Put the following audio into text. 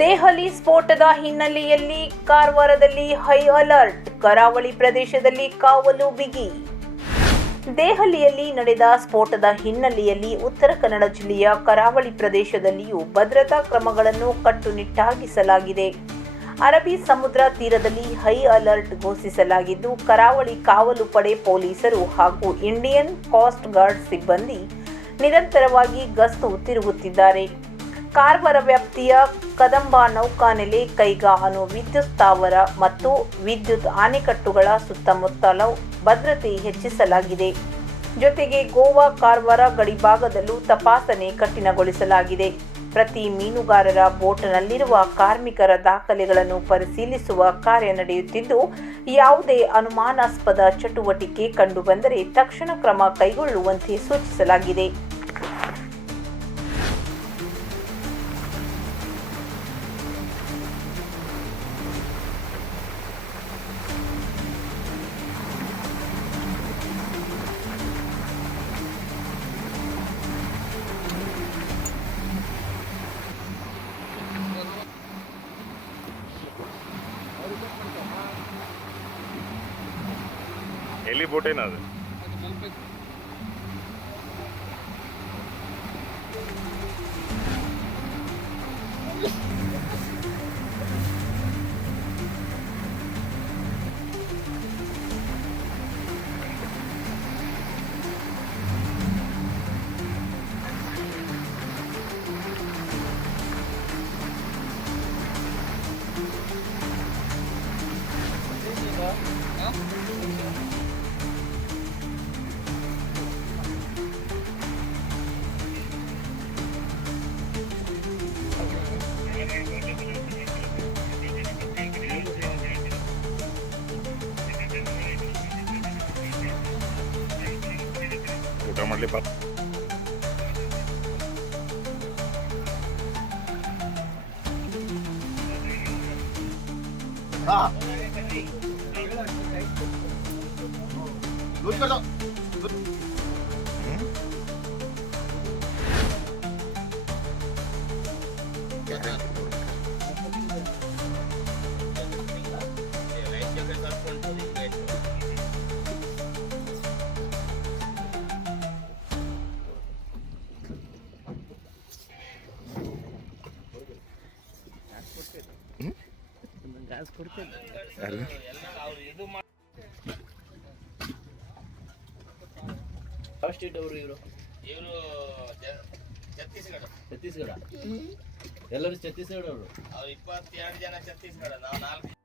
ದೆಹಲಿ ಸ್ಫೋಟದ ಹಿನ್ನೆಲೆಯಲ್ಲಿ ಕಾರವಾರದಲ್ಲಿ high alert, ಕರಾವಳಿ ಪ್ರದೇಶದಲ್ಲಿ ಕಾವಲು ಬಿಗಿ. ದೆಹಲಿಯಲ್ಲಿ ನಡೆದ ಸ್ಫೋಟದ ಹಿನ್ನೆಲೆಯಲ್ಲಿ ಉತ್ತರ ಕನ್ನಡ ಜಿಲ್ಲೆಯ ಕರಾವಳಿ ಪ್ರದೇಶದಲ್ಲಿಯೂ ಭದ್ರತಾ ಕ್ರಮಗಳನ್ನು ಕಟ್ಟುನಿಟ್ಟಾಗಿಸಲಾಗಿದೆ. ಅರಬ್ಬಿ ಸಮುದ್ರ ತೀರದಲ್ಲಿ ಹೈ ಅಲರ್ಟ್ ಘೋಷಿಸಲಾಗಿದ್ದು, ಕರಾವಳಿ ಕಾವಲು ಪಡೆ ಪೊಲೀಸರು ಹಾಗೂ ಇಂಡಿಯನ್ ಕೋಸ್ಟ್ ಗಾರ್ಡ್ ಸಿಬ್ಬಂದಿ ನಿರಂತರವಾಗಿ ಗಸ್ತು ತಿರುಗುತ್ತಿದ್ದಾರೆ. ಕಾರವಾರ ವ್ಯಾಪ್ತಿಯ ಕದಂಬ ನೌಕಾನೆಲೆ, ಕೈಗಾ ಅಣು ವಿದ್ಯುತ್ ಸ್ಥಾವರ ಮತ್ತು ವಿದ್ಯುತ್ ಅಣೆಕಟ್ಟುಗಳ ಸುತ್ತಮುತ್ತಲೂ ಭದ್ರತೆ ಹೆಚ್ಚಿಸಲಾಗಿದೆ. ಜೊತೆಗೆ ಗೋವಾ ಕಾರವಾರ ಗಡಿಭಾಗದಲ್ಲೂ ತಪಾಸಣೆ ಕಠಿಣಗೊಳಿಸಲಾಗಿದೆ. ಪ್ರತಿ ಮೀನುಗಾರರ ಬೋಟ್ನಲ್ಲಿರುವ ಕಾರ್ಮಿಕರ ದಾಖಲೆಗಳನ್ನು ಪರಿಶೀಲಿಸುವ ಕಾರ್ಯ ನಡೆಯುತ್ತಿದ್ದು, ಯಾವುದೇ ಅನುಮಾನಾಸ್ಪದ ಚಟುವಟಿಕೆ ಕಂಡುಬಂದರೆ ತಕ್ಷಣ ಕ್ರಮ ಕೈಗೊಳ್ಳುವಂತೆ ಸೂಚಿಸಲಾಗಿದೆ. ಎಲ್ಲಿ ಬೋಟ್ ಏನದು? ಊಟ ಮಾಡ್ಲಿಪ್ಪ. ಛತ್ತೀಸ್ಗಢ ಎಲ್ಲರೂ ಛತ್ತೀಸ್ಗಢ ಅವರು 22 ಜನ ಛತ್ತೀಸ್ಗಢ, ನಾವು 4